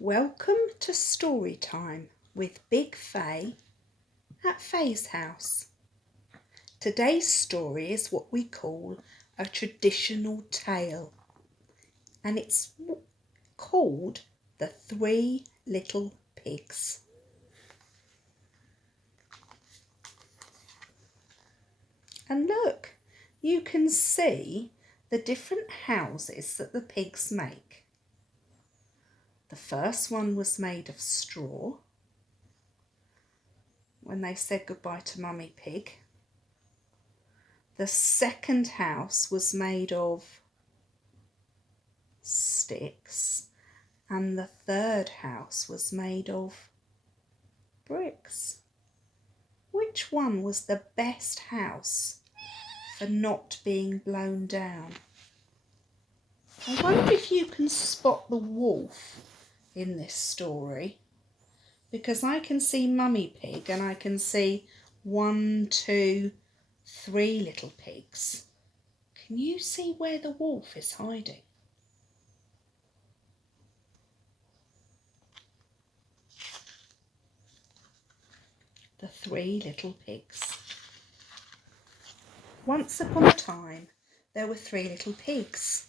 Welcome to Storytime with Big Faye at Faye's house. Today's story is what we call a traditional tale, and it's called The Three Little Pigs. And look, you can see the different houses that the pigs make. The first one was made of straw when they said goodbye to Mummy Pig. The second house was made of sticks, and the third house was made of bricks. Which one was the best house for not being blown down? I wonder if you can spot the wolf in this story, because I can see Mummy Pig and I can see 1, 2, 3 little pigs. Can you see where the wolf is hiding? The Three Little Pigs. Once upon a time, there were 3 little pigs.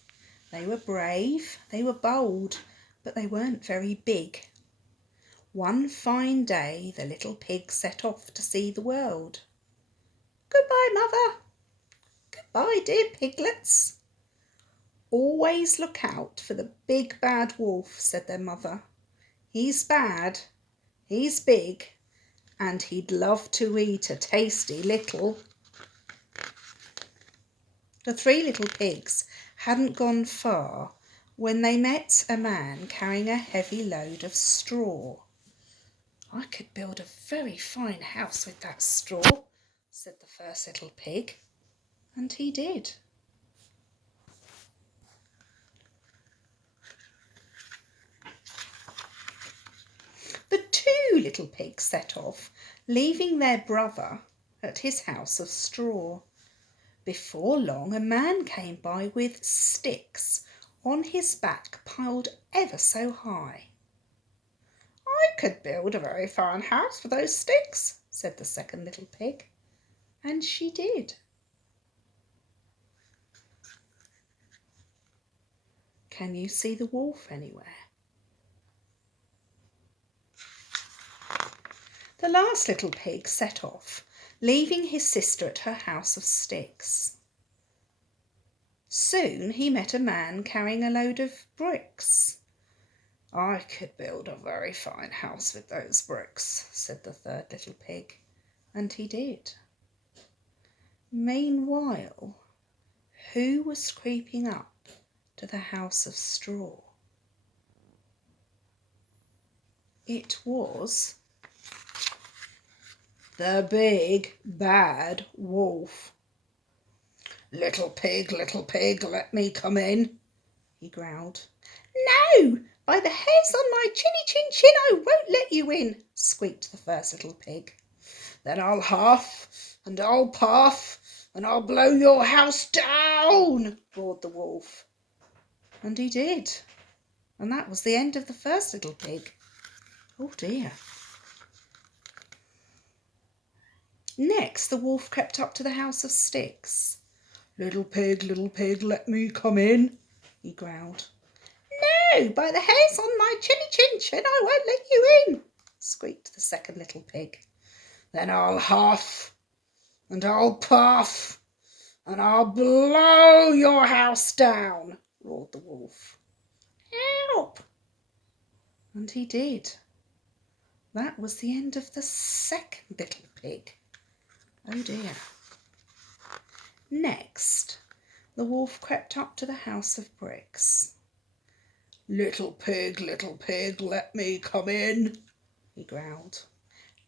They were brave, they were bold, but they weren't very big. One fine day, the little pig set off to see the world. Goodbye, Mother. Goodbye, dear piglets. Always look out for the big bad wolf, said their mother. He's bad, he's big, and he'd love to eat a tasty little. The 3 little pigs hadn't gone far when they met a man carrying a heavy load of straw. I could build a very fine house with that straw, said the first little pig, and he did. The 2 little pigs set off, leaving their brother at his house of straw. Before long, a man came by with sticks on his back piled ever so high. I could build a very fine house with those sticks, said the second little pig, and she did. Can you see the wolf anywhere? The last little pig set off, leaving his sister at her house of sticks. Soon he met a man carrying a load of bricks. I could build a very fine house with those bricks, said the third little pig, and he did. Meanwhile, who was creeping up to the house of straw? It was the big bad wolf. Little pig, let me come in, he growled. No, by the hairs on my chinny chin chin, I won't let you in, squeaked the first little pig. Then I'll huff and I'll puff and I'll blow your house down, roared the wolf. And he did. And that was the end of the first little pig. Oh dear. Next, the wolf crept up to the house of sticks. Little pig, let me come in, he growled. No, by the hairs on my chinny chin chin, I won't let you in, squeaked the second little pig. Then I'll huff and I'll puff and I'll blow your house down, roared the wolf. Help! And he did. That was the end of the second little pig. Oh dear. Next, the wolf crept up to the house of bricks. Little pig, let me come in, he growled.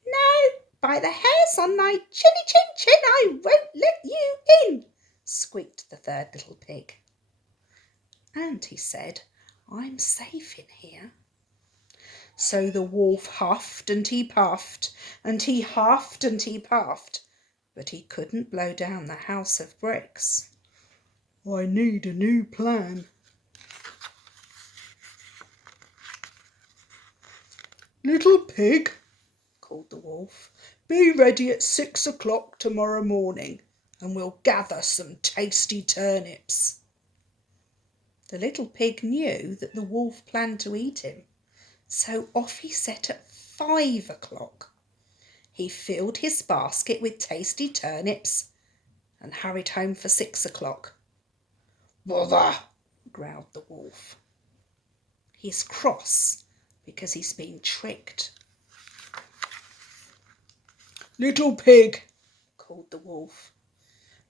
No, by the hairs on my chinny chin chin, I won't let you in, squeaked the third little pig. And he said, I'm safe in here. So the wolf huffed and he puffed, and he huffed and he puffed, but he couldn't blow down the house of bricks. I need a new plan. Little pig, called the wolf, be ready at 6 o'clock tomorrow morning and we'll gather some tasty turnips. The little pig knew that the wolf planned to eat him, so off he set at 5 o'clock. He filled his basket with tasty turnips and hurried home for 6 o'clock. Bother, growled the wolf. He's cross because he's been tricked. Little pig, called the wolf,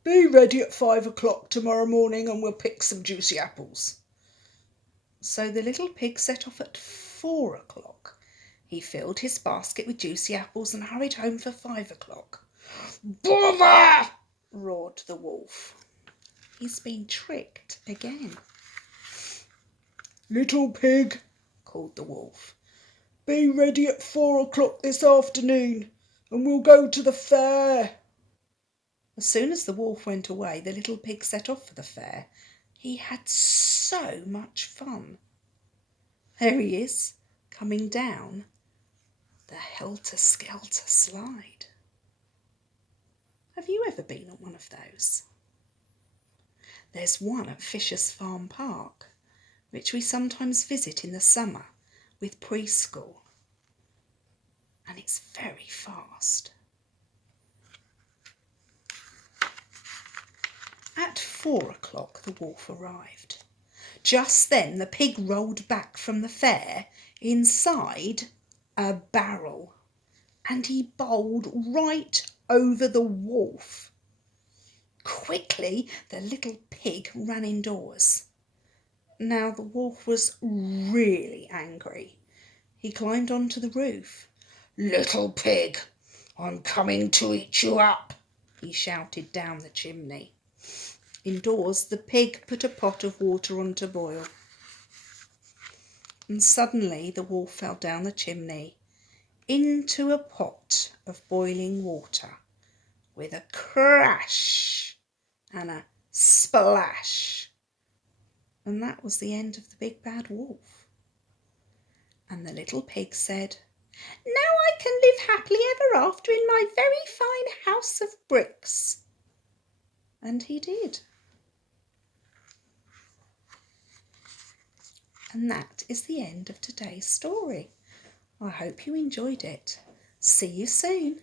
be ready at 5 o'clock tomorrow morning and we'll pick some juicy apples. So the little pig set off at 4 o'clock. He filled his basket with juicy apples and hurried home for 5 o'clock. Bother! Roared the wolf. He's been tricked again. Little pig, called the wolf, be ready at 4 o'clock this afternoon and we'll go to the fair. As soon as the wolf went away, the little pig set off for the fair. He had so much fun. There he is, coming down the helter-skelter slide. Have you ever been on one of those? There's one at Fisher's Farm Park, which we sometimes visit in the summer with preschool. And it's very fast. At 4 o'clock the wolf arrived. Just then the pig rolled back from the fair inside a barrel, and he bowled right over the wolf. Quickly the little pig ran indoors. Now the wolf was really angry. He climbed onto the roof. Little pig, I'm coming to eat you up, he shouted down the chimney. Indoors, the pig put a pot of water on to boil. And suddenly the wolf fell down the chimney into a pot of boiling water with a crash and a splash. And that was the end of the big bad wolf. And the little pig said, now I can live happily ever after in my very fine house of bricks. And he did. And that is the end of today's story. I hope you enjoyed it. See you soon.